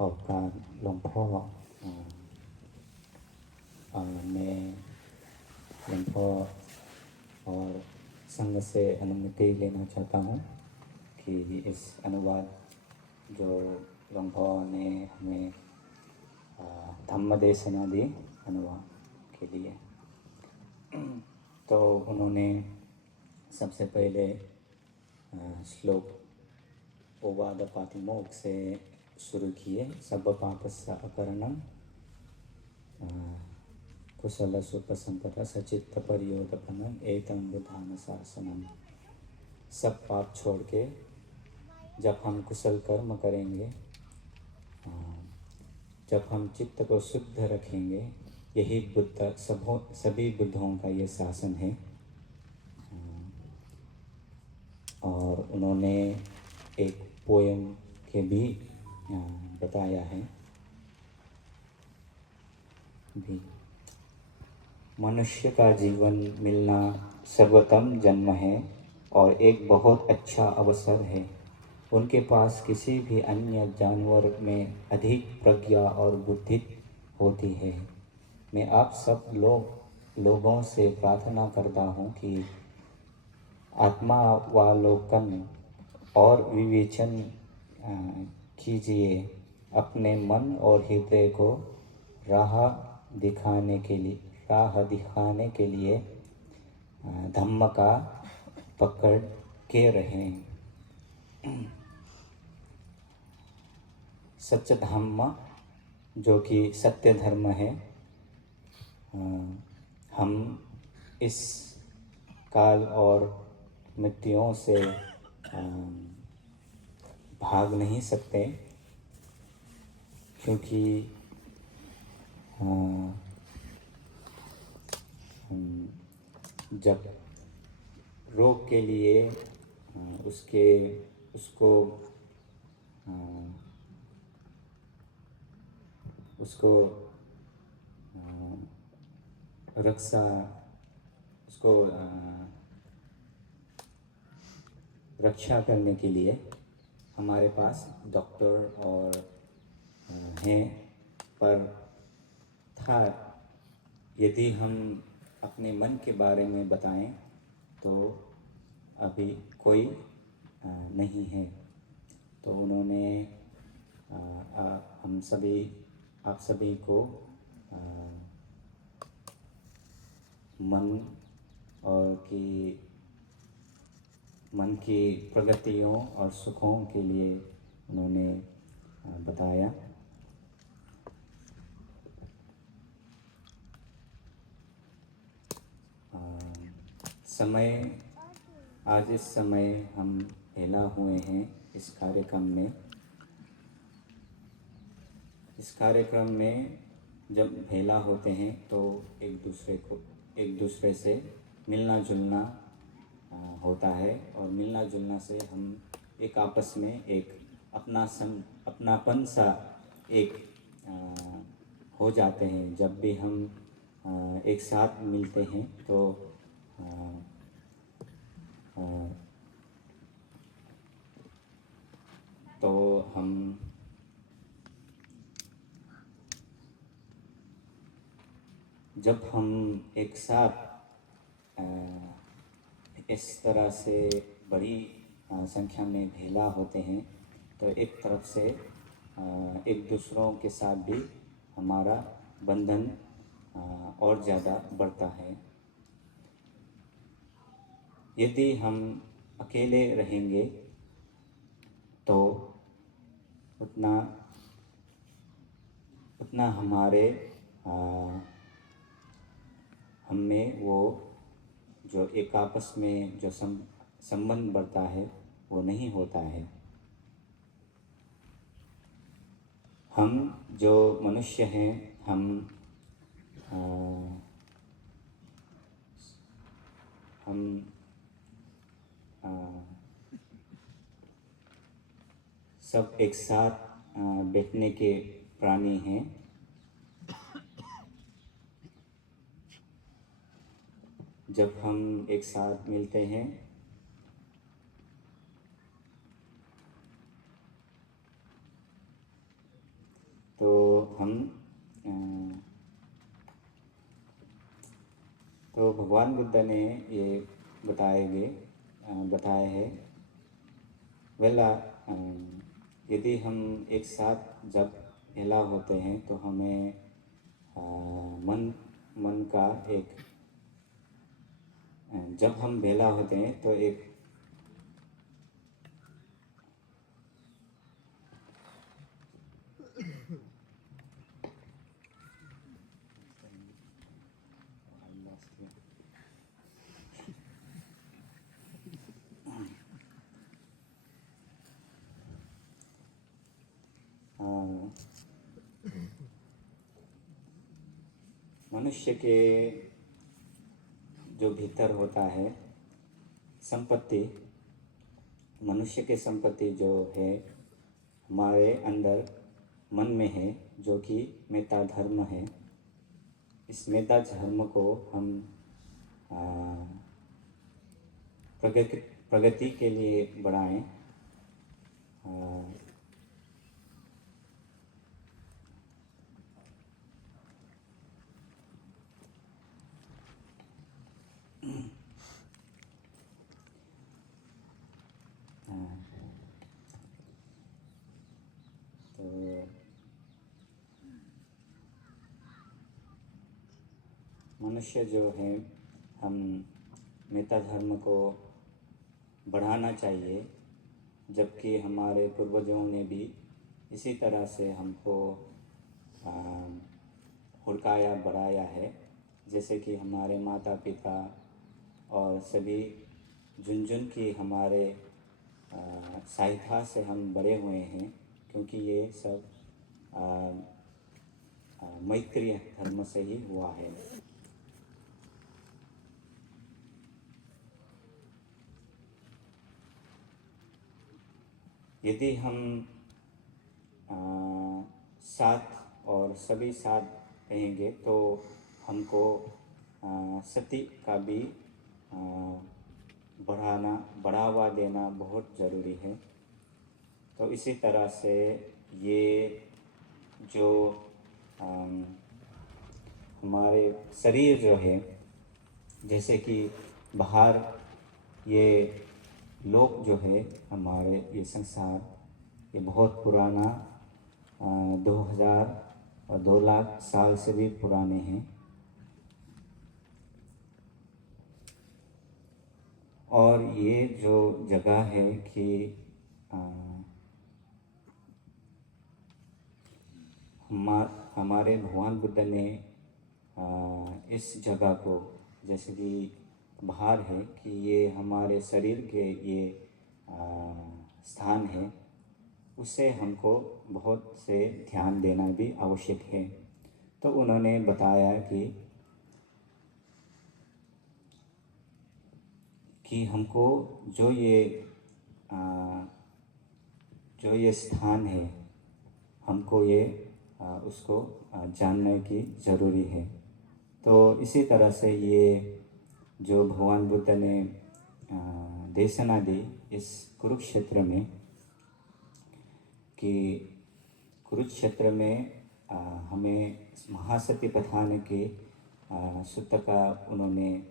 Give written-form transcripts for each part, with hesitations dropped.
อบการหลวงพ่อमैं हूं और संघ से अनुमति लेना चाहता हूँ कि इस अनुवाद जो लम्भो ने हमें धम्म देशना दी अनुवाद के लिए। तो उन्होंने सबसे पहले श्लोक ओवाद पातिमोक्ष से शुरू किए। सब पापस्य अकरणम कुशल सुपसंपदा सचित्त परियोदपनम एतं बुधान शासनम। सब पाप छोड़ के जब हम कुशल कर्म करेंगे, जब हम चित्त को शुद्ध रखेंगे, यही बुद्ध सभी बुद्धों का ये शासन है। और उन्होंने एक पोयम के भी बताया है भी। मनुष्य का जीवन मिलना सर्वोत्तम जन्म है और एक बहुत अच्छा अवसर है। उनके पास किसी भी अन्य जानवर में अधिक प्रज्ञा और बुद्धि होती है। मैं आप सब लोगों से प्रार्थना करता हूँ कि आत्मावलोकन और विवेचन कीजिए। अपने मन और हृदय को राह दिखाने के लिए धम्म का पकड़ के रहें। सच्चा धम्म जो कि सत्य धर्म है, हम इस काल और मृत्युओं से भाग नहीं सकते, क्योंकि जब रोग के लिए उसको रक्षा करने के लिए हमारे पास डॉक्टर और हैं, पर यदि हम अपने मन के बारे में बताएं तो अभी कोई नहीं है। तो उन्होंने आप सभी को मन की प्रगतियों और सुखों के लिए उन्होंने बताया। आज इस समय हम मिला हुए हैं इस कार्यक्रम में जब भेला होते हैं तो एक दूसरे से मिलना जुलना होता है, और मिलना जुलना से हम एक आपस में एक अपनापन सा एक हो जाते हैं। जब भी हम एक साथ मिलते हैं तो हम जब हम एक साथ इस तरह से बड़ी संख्या में भेला होते हैं तो एक तरफ से एक दूसरों के साथ भी हमारा बंधन और ज़्यादा बढ़ता है। यदि हम अकेले रहेंगे तो उतना हमारे हमें वो जो एक आपस में जो संबंध बढ़ता है वो नहीं होता है। हम जो मनुष्य हैं, हम सब एक साथ बैठने के प्राणी हैं। जब हम एक साथ मिलते हैं हम तो भगवान बुद्ध ने ये बताया है वेला यदि हम एक साथ जब भेला होते हैं तो हमें मन का एक जब हम भेला होते हैं तो एक मनुष्य के जो भीतर होता है संपत्ति, मनुष्य के संपत्ति जो है हमारे अंदर मन में है, जो कि मेता धर्म है। इस मेता धर्म को हम प्रगति के लिए बढ़ाएं। तो मनुष्य जो है हम मेता धर्म को बढ़ाना चाहिए, जबकि हमारे पूर्वजों ने भी इसी तरह से हमको हुड़काया बढ़ाया है। जैसे कि हमारे माता पिता और सभी झुनझुन की हमारे सहायता से हम बड़े हुए हैं, क्योंकि ये सब मैत्रीय धर्म से ही हुआ है। यदि हम साथ और सभी साथ रहेंगे तो हमको सती का भी बढ़ावा देना बहुत ज़रूरी है। तो इसी तरह से ये जो हमारे शरीर जो है, जैसे कि बाहर ये लोक जो है हमारे ये संसार, ये बहुत पुराना 2000 और 2 लाख साल से भी पुराने हैं। और ये जो जगह है कि हमारे भगवान बुद्ध ने इस जगह को, जैसे कि बाहर है कि ये हमारे शरीर के ये स्थान है, उससे हमको बहुत से ध्यान देना भी आवश्यक है। तो उन्होंने बताया कि हमको जो ये स्थान है, हमको ये उसको जानने की ज़रूरी है। तो इसी तरह से ये जो भगवान बुद्ध ने देशना दी इस कुरुक्षेत्र में, कि कुरुक्षेत्र में हमें महासती पठान के सूत्र का उन्होंने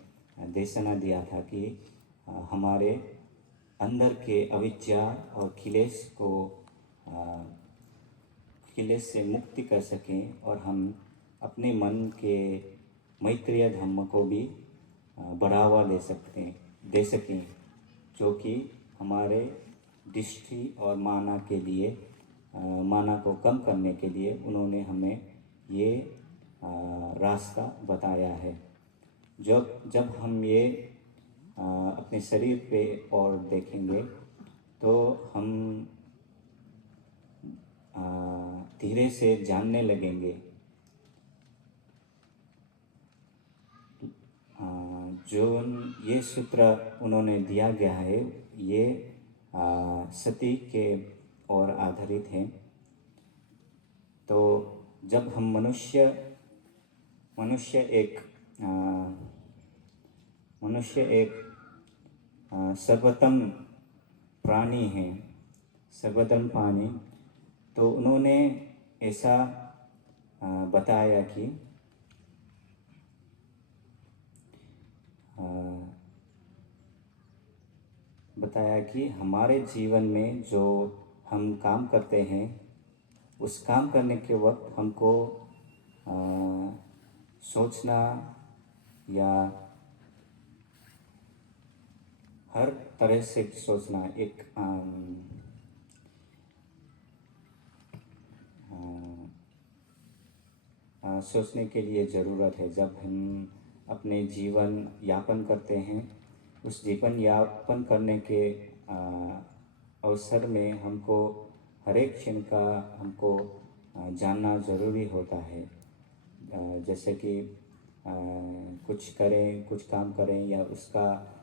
देशना दिया था कि हमारे अंदर के अविद्या और खिलेश से मुक्ति कर सकें और हम अपने मन के मैत्रीय धर्म को भी बढ़ावा दे सकें, जो कि हमारे दृष्टि और माना को कम करने के लिए उन्होंने हमें ये रास्ता बताया है। जब हम ये अपने शरीर पे और देखेंगे तो हम धीरे से जानने लगेंगे। जो ये सूत्र उन्होंने दिया गया है, ये सती के और आधारित हैं। तो जब हम मनुष्य एक सर्वोत्तम प्राणी है, तो उन्होंने ऐसा बताया कि हमारे जीवन में जो हम काम करते हैं उस काम करने के वक्त हमको अ, सोचना या हर तरह से सोचना एक सोचने के लिए ज़रूरत है। जब हम अपने जीवन यापन करते हैं उस जीवन यापन करने के अवसर में हमको हर एक क्षण का हमको जानना ज़रूरी होता है। जैसे कि कुछ करें, कुछ काम करें या उसका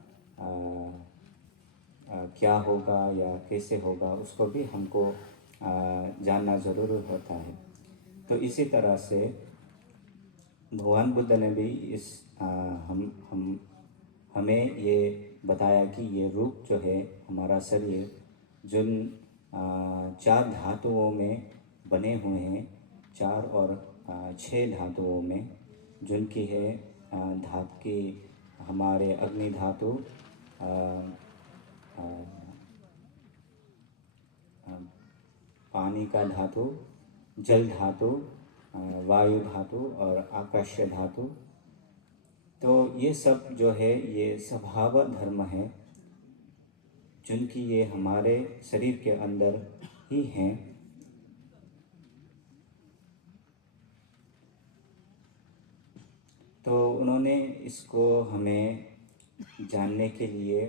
क्या होगा या कैसे होगा उसको भी हमको जानना ज़रूरी होता है। तो इसी तरह से भगवान बुद्ध ने भी इस हम हमें ये बताया कि ये रूप जो है हमारा शरीर जिन चार धातुओं में बने हुए हैं, चार और छह धातुओं में, जिनकी है धातु की हमारे अग्नि धातु, पानी का धातु, जल धातु, वायु धातु और आकाशीय धातु। तो ये सब जो है ये स्वभाव धर्म है जिनकी ये हमारे शरीर के अंदर ही हैं। तो उन्होंने इसको हमें जानने के लिए,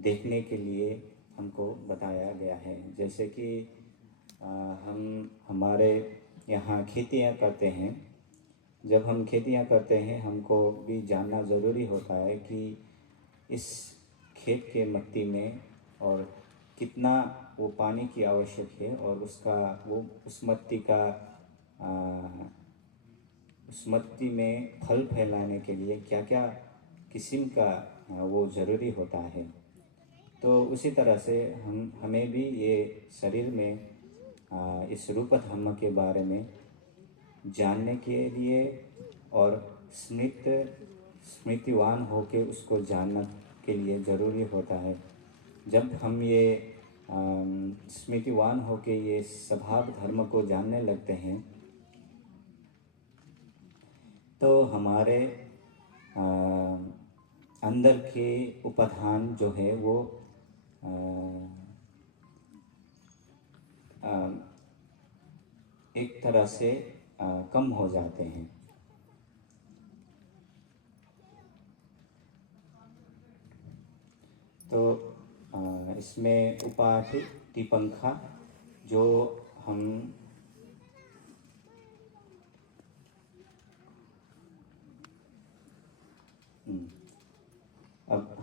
देखने के लिए हमको बताया गया है। जैसे कि हम हमारे यहाँ खेतियाँ करते हैं। जब हम खेतियाँ करते हैं हमको भी जानना ज़रूरी होता है कि इस खेत के मिट्टी में और कितना वो पानी की आवश्यक है और उसका वो उस मिट्टी का उस मिट्टी में फल फैलाने के लिए क्या क्या किस्म का वो ज़रूरी होता है। तो उसी तरह से हमें भी ये शरीर में इस रूप धर्म के बारे में जानने के लिए और स्मृतिवान होके उसको जानने के लिए ज़रूरी होता है। जब हम ये स्मृतिवान होके ये स्वभाव धर्म को जानने लगते हैं तो हमारे अंदर के उपादान जो है वो एक तरह से कम हो जाते हैं। तो इसमें उपाधि टिपंखा जो हम अब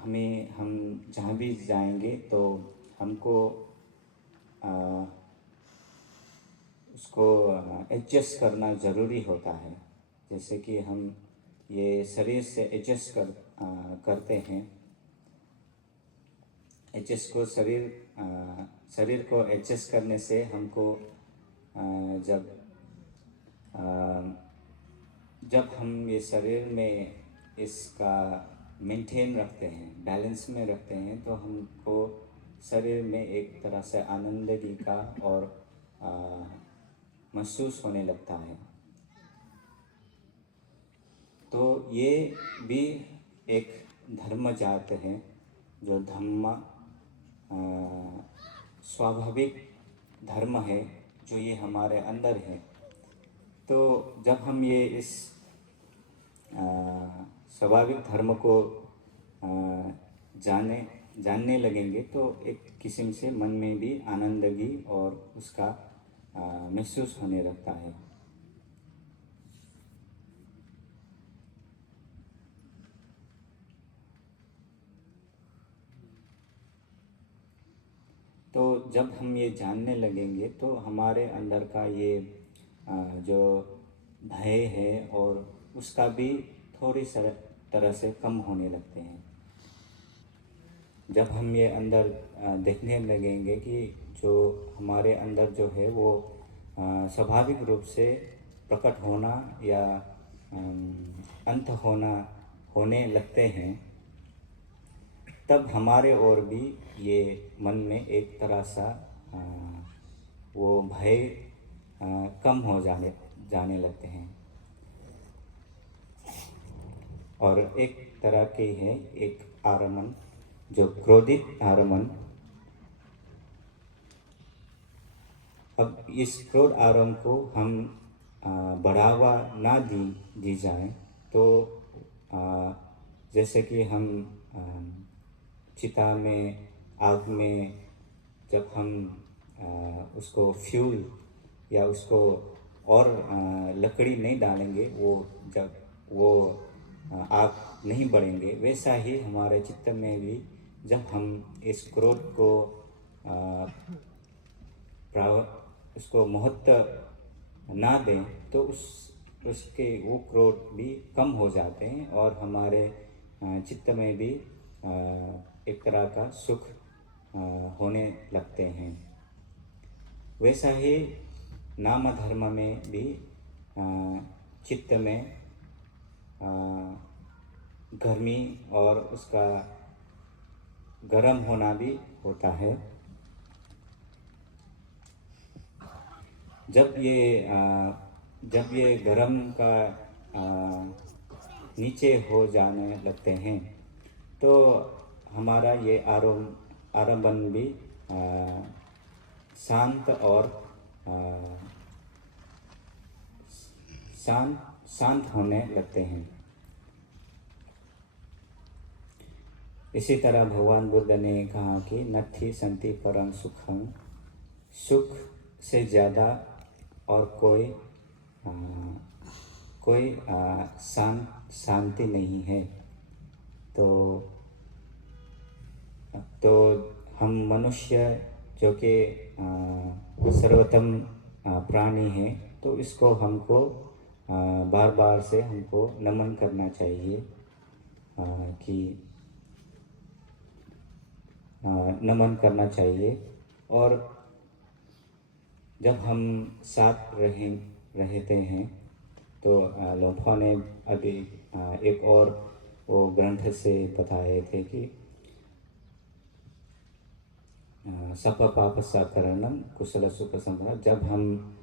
हम जहाँ भी जाएंगे तो हमको उसको एडजस्ट करना ज़रूरी होता है। जैसे कि हम ये शरीर से एडजस्ट करते हैं। एडजस्ट को शरीर को एडजस्ट करने से हमको जब हम ये शरीर में इसका मेंटेन रखते हैं, बैलेंस में रखते हैं, तो हमको शरीर में एक तरह से आनंदगी का और महसूस होने लगता है। तो ये भी एक धर्म जात है जो धम्म स्वाभाविक धर्म है जो ये हमारे अंदर है। तो जब हम ये इस स्वाभाविक धर्म को जानने लगेंगे तो एक किस्म से मन में भी आनंदगी और उसका महसूस होने लगता है। तो जब हम ये जानने लगेंगे तो हमारे अंदर का ये जो भय है और उसका भी थोड़ी तरह से कम होने लगते हैं। जब हम ये अंदर देखने लगेंगे कि जो हमारे अंदर जो है वो स्वाभाविक रूप से प्रकट होना या अंत होने लगते हैं, तब हमारे और भी ये मन में एक तरह सा वो भय कम हो जाने लगते हैं। और एक तरह के है एक आरमन, जो क्रोधित आरमन। अब इस क्रोध आरम को हम बढ़ावा ना दी जाए तो जैसे कि हम चिता में, आग में जब हम उसको फ्यूल या उसको और लकड़ी नहीं डालेंगे, वो जब वो आग नहीं बढ़ेंगे, वैसा ही हमारे चित्त में भी जब हम इस क्रोध को उसको महत्व ना दें तो उसके वो क्रोध भी कम हो जाते हैं और हमारे चित्त में भी एक तरह का सुख होने लगते हैं। वैसा ही नाम धर्म में भी चित्त में गर्मी और उसका गर्म होना भी होता है। जब ये गर्म का नीचे हो जाने लगते हैं तो हमारा ये आरंभन भी शांत और शांत होने लगते हैं। इसी तरह भगवान बुद्ध ने कहा कि नत्थि संति परम सुखम, सुख से ज़्यादा और कोई शांति नहीं है। तो हम मनुष्य जो कि सर्वोत्तम प्राणी हैं, तो इसको हमको बार बार से हमको नमन करना चाहिए कि नमन करना चाहिए। और जब हम साथ रहते हैं तो लोगों ने अभी एक और वो ग्रंथ से बताए थे कि सप पाप सकरणम कुशल सुख संपदा। जब हम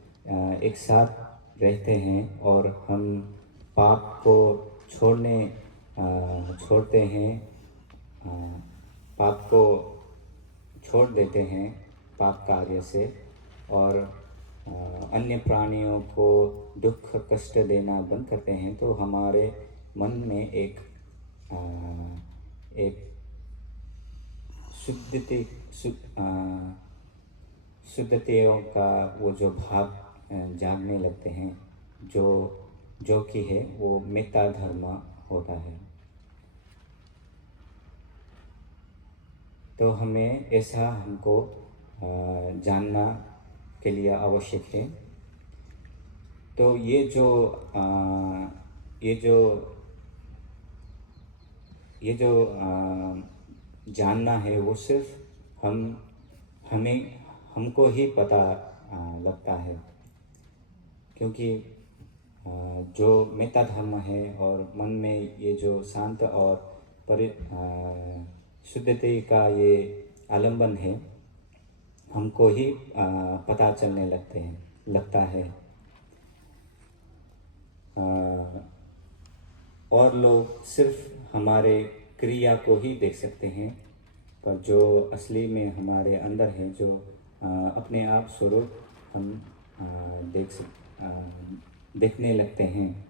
एक साथ रहते हैं और हम पाप को छोड़ते हैं, पाप को छोड़ देते हैं पाप कार्य से, और अन्य प्राणियों को दुख कष्ट देना बंद करते हैं, तो हमारे मन में एक शुद्धतेयों का वो जो भाव जागने लगते हैं, जो कि है वो मेत्ता धर्म होता है। तो हमें ऐसा हमको जानना के लिए आवश्यक है। तो ये जो जानना है वो सिर्फ हमको ही पता लगता है, क्योंकि जो मेत्ता धर्म है और मन में ये जो शांत और शुद्धते का ये आलंबन है, हमको ही पता चलने लगता है। और लोग सिर्फ हमारे क्रिया को ही देख सकते हैं, पर जो असली में हमारे अंदर है, जो अपने आप स्वरूप हम देखने लगते हैं,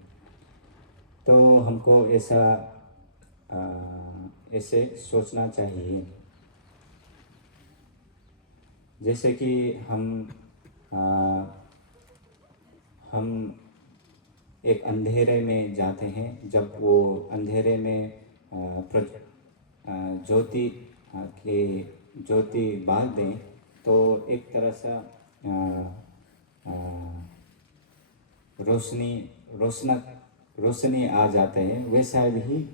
तो हमको ऐसे सोचना चाहिए। जैसे कि हम एक अंधेरे में जाते हैं, जब वो अंधेरे में ज्योति बाल दें तो एक तरह सा रोशनी आ जाते हैं। वैसा ही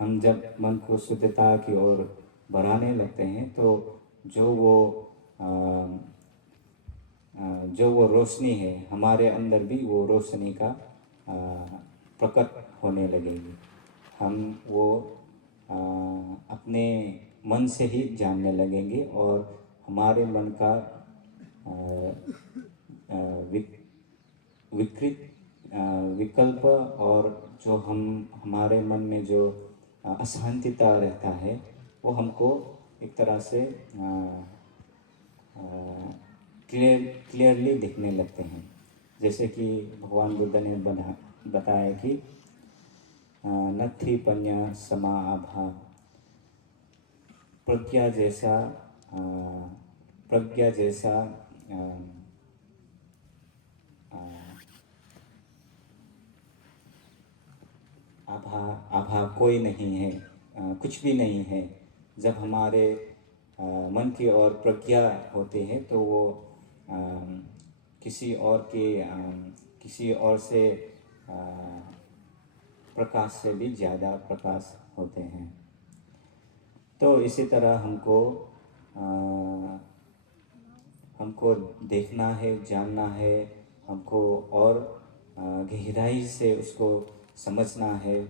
हम जब मन को शुद्धता की ओर बढ़ाने लगते हैं, तो जो वो जो वो रोशनी है हमारे अंदर भी वो रोशनी का प्रकट होने लगेगी। हम वो अपने मन से ही जानने लगेंगे और हमारे मन का विकृत विकल्प और जो हमारे मन में जो अशांतिता रहता है वो हमको एक तरह से क्लियरली दिखने लगते हैं। जैसे कि भगवान बुद्ध ने बताया कि नत्थि पन्या समा आभा, प्रज्ञा जैसा प्रज्ञा जैसा आभा आभा कोई नहीं है, कुछ भी नहीं है। जब हमारे मन की ओर प्रज्ञा होती है तो वो किसी और के किसी और से प्रकाश से भी ज़्यादा प्रकाश होते हैं। तो इसी तरह हमको देखना है, जानना है, हमको और गहराई से उसको समझना है।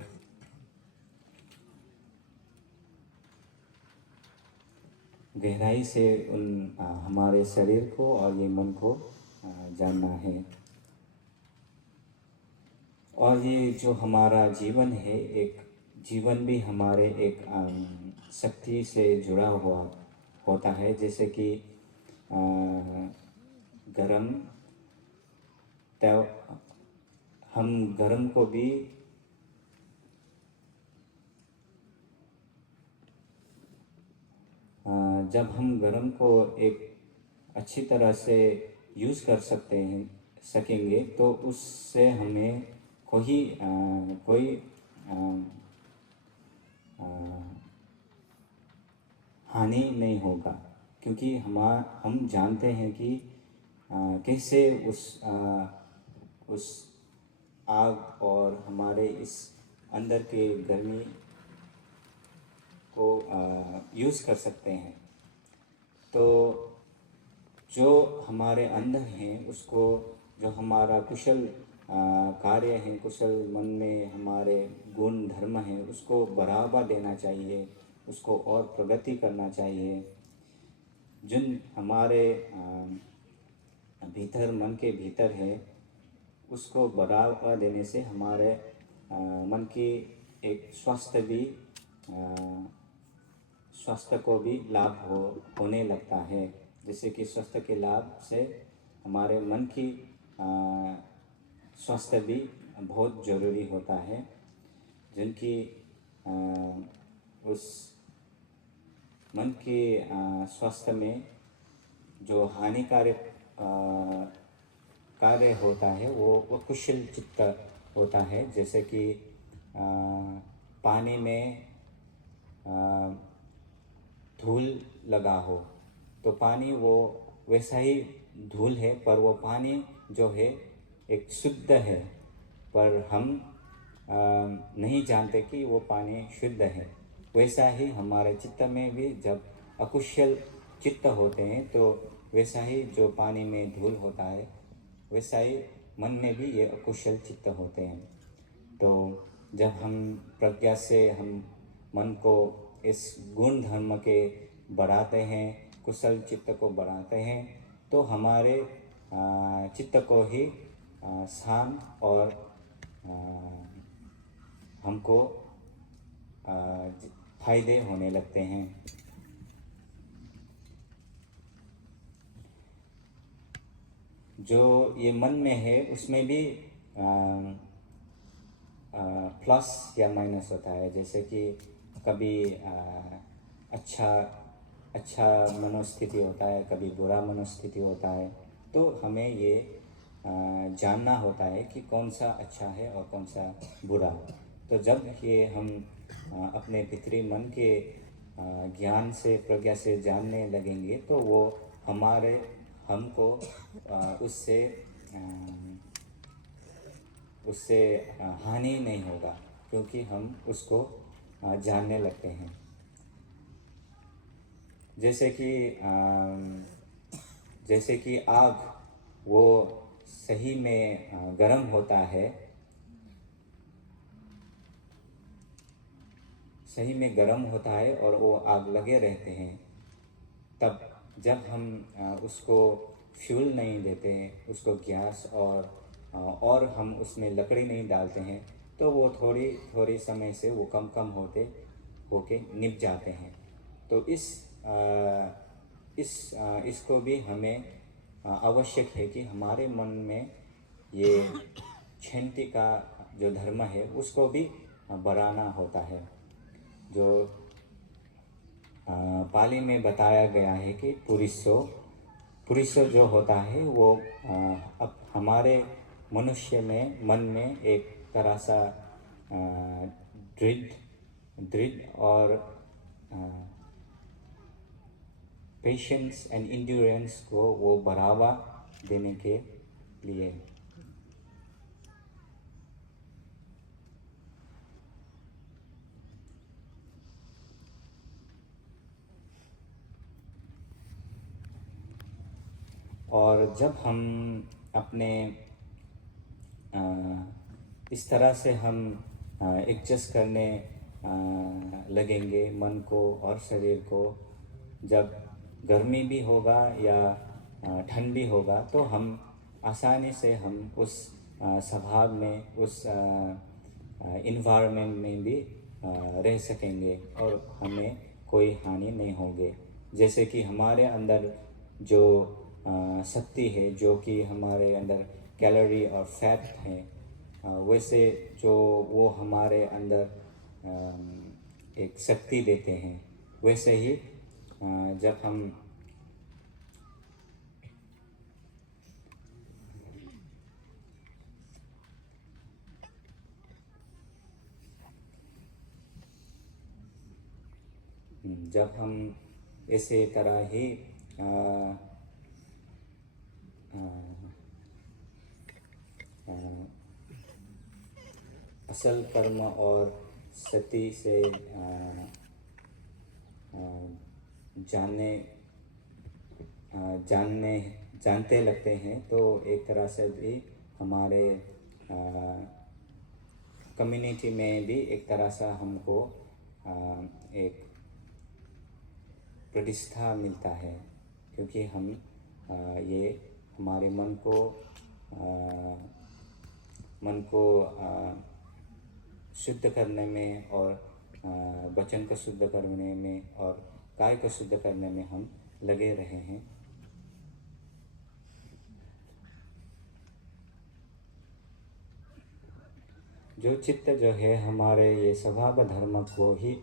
गहराई से हमारे शरीर को और ये मन को जानना है। और ये जो हमारा जीवन है, एक जीवन भी हमारे एक शक्ति से जुड़ा हुआ होता है। जैसे कि गरम हम गरम को भी जब हम गरम को एक अच्छी तरह से यूज़ कर सकेंगे तो उससे हमें कोई हानि नहीं होगा, क्योंकि हम जानते हैं कि कैसे उस आग और हमारे इस अंदर के गर्मी को यूज़ कर सकते हैं। तो जो हमारे अंदर हैं उसको, जो हमारा कुशल कार्य है, कुशल मन में हमारे गुण धर्म हैं, उसको बढ़ावा देना चाहिए, उसको और प्रगति करना चाहिए। जिन हमारे भीतर, मन के भीतर है, उसको बढ़ावा देने से हमारे मन की एक स्वास्थ्य को भी लाभ होने लगता है। जैसे कि स्वास्थ्य के लाभ से हमारे मन की स्वास्थ्य भी बहुत ज़रूरी होता है। जिनकी उस मन के स्वास्थ्य में जो हानिकारक कार्य होता है वो कुशल चित्त होता है। जैसे कि पानी में धूल लगा हो तो पानी वो वैसा ही धूल है, पर वो पानी जो है एक शुद्ध है, पर हम नहीं जानते कि वो पानी शुद्ध है। वैसा ही हमारे चित्त में भी जब अकुशल चित्त होते हैं तो वैसा ही जो पानी में धूल होता है, वैसा ही मन में भी ये अकुशल चित्त होते हैं। तो जब हम प्रज्ञा से हम मन को इस गुण धर्म के बढ़ाते हैं, कुशल चित्त को बढ़ाते हैं, तो हमारे चित्त को ही शांत और हमको फायदे होने लगते हैं। जो ये मन में है उसमें भी प्लस या माइनस होता है। जैसे कि कभी अच्छा मनोस्थिति होता है, कभी बुरा मनोस्थिति होता है। तो हमें ये जानना होता है कि कौन सा अच्छा है और कौन सा बुरा। तो जब ये हम अपने भीतरी मन के ज्ञान से, प्रज्ञा से जानने लगेंगे तो वो हमको उससे हानि नहीं होगा, क्योंकि हम उसको जानने लगते हैं। जैसे कि आग वो सही में गर्म होता है, सही में गर्म होता है और वो आग लगे रहते हैं, तब जब हम उसको फ्यूल नहीं देते हैं, उसको गैस और हम उसमें लकड़ी नहीं डालते हैं, तो वो थोड़ी थोड़ी समय से वो कम कम होके निभ जाते हैं। तो इसको भी हमें आवश्यक है कि हमारे मन में ये क्षैंति का जो धर्म है उसको भी बढ़ाना होता है। जो पाली में बताया गया है कि पुरुषो जो होता है वो अब हमारे मनुष्य में मन में एक तरह सा दृढ़ दृढ़ और पेशेंस एंड इंड्योरेंस को वो बढ़ावा देने के लिए। और जब हम अपने इस तरह से हम एडजस्ट करने लगेंगे मन को और शरीर को, जब गर्मी भी होगा या ठंड भी होगा, तो हम आसानी से हम उस स्वभाव में, उस इन्वायरमेंट में भी रह सकेंगे और हमें कोई हानि नहीं होगी। जैसे कि हमारे अंदर जो शक्ति है, जो कि हमारे अंदर कैलोरी और फैट है, वैसे जो वो हमारे अंदर एक शक्ति देते हैं, वैसे ही जब हम जब हम इसी तरह ही असल कर्म और सती से जानने जानने जानते लगते हैं, तो एक तरह से भी हमारे कम्युनिटी में भी एक तरह से हमको एक प्रतिष्ठा मिलता है, क्योंकि हम ये हमारे मन को शुद्ध करने में और वचन को शुद्ध करने में और काय को शुद्ध करने में हम लगे रहे हैं। जो चित्त जो है हमारे ये स्वभाव धर्म को ही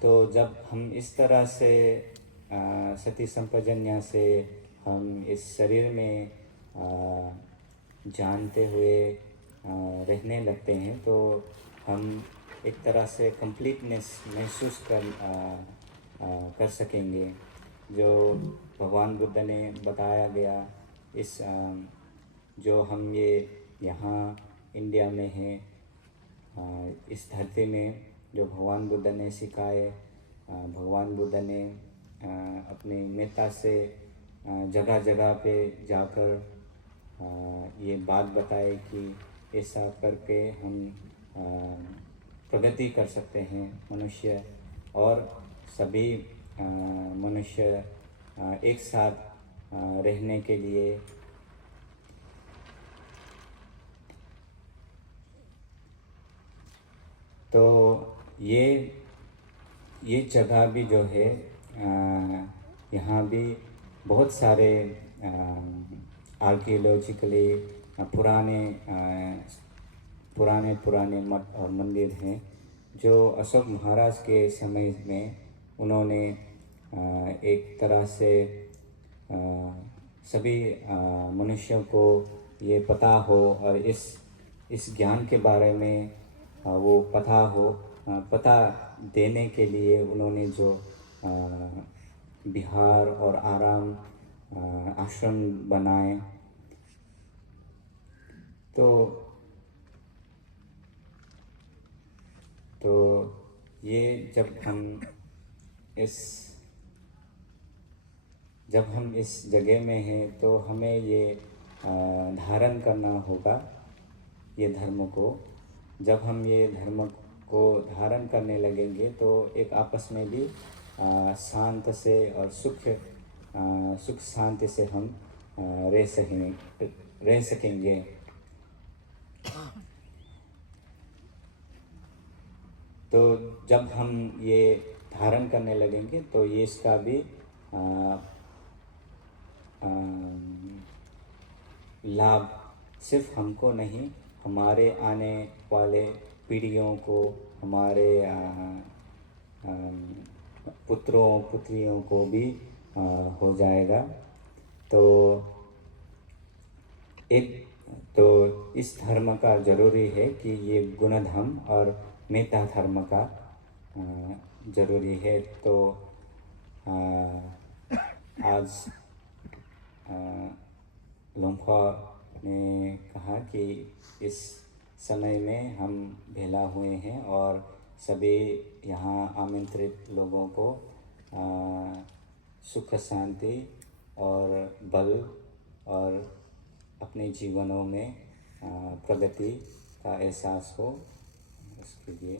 तो जब हम इस तरह से सती संपजन्य से हम इस शरीर में जानते हुए रहने लगते हैं, तो हम एक तरह से कंप्लीटनेस महसूस कर सकेंगे। जो भगवान बुद्ध ने बताया गया, इस जो हम ये यहाँ इंडिया में हैं, इस धरती में जो भगवान बुद्ध ने सिखाए, भगवान बुद्ध ने अपने नेता से जगह जगह पे जाकर ये बात बताए कि ऐसा करके हम प्रगति कर सकते हैं मनुष्य, और सभी मनुष्य एक साथ रहने के लिए। तो ये जगह भी जो है यहाँ भी बहुत सारे आर्कियोलॉजिकली पुराने मठ और मंदिर हैं, जो अशोक महाराज के समय में उन्होंने एक तरह से सभी मनुष्यों को ये पता हो और इस ज्ञान के बारे में वो पता देने के लिए उन्होंने जो विहार और आराम आश्रम बनाए। तो तो ये जब हम इस जगह में हैं तो हमें ये धारण करना होगा ये धर्म को। जब हम ये धर्म को धारण करने लगेंगे तो एक आपस में भी शांत से और सुख शांति से हम रह सकेंगे। तो जब हम ये धारण करने लगेंगे तो ये इसका भी लाभ सिर्फ हमको नहीं, हमारे आने वाले पीढ़ियों को, हमारे पुत्रों पुत्रियों को भी हो जाएगा। तो इस धर्म का ज़रूरी है कि ये गुण धर्म और मेधा धर्म का ज़रूरी है। तो आज लम्फा ने कहा कि इस समय में हम भेला हुए हैं और सभी यहाँ आमंत्रित लोगों को सुख शांति और बल और अपने जीवनों में प्रगति का एहसास हो, उसके लिए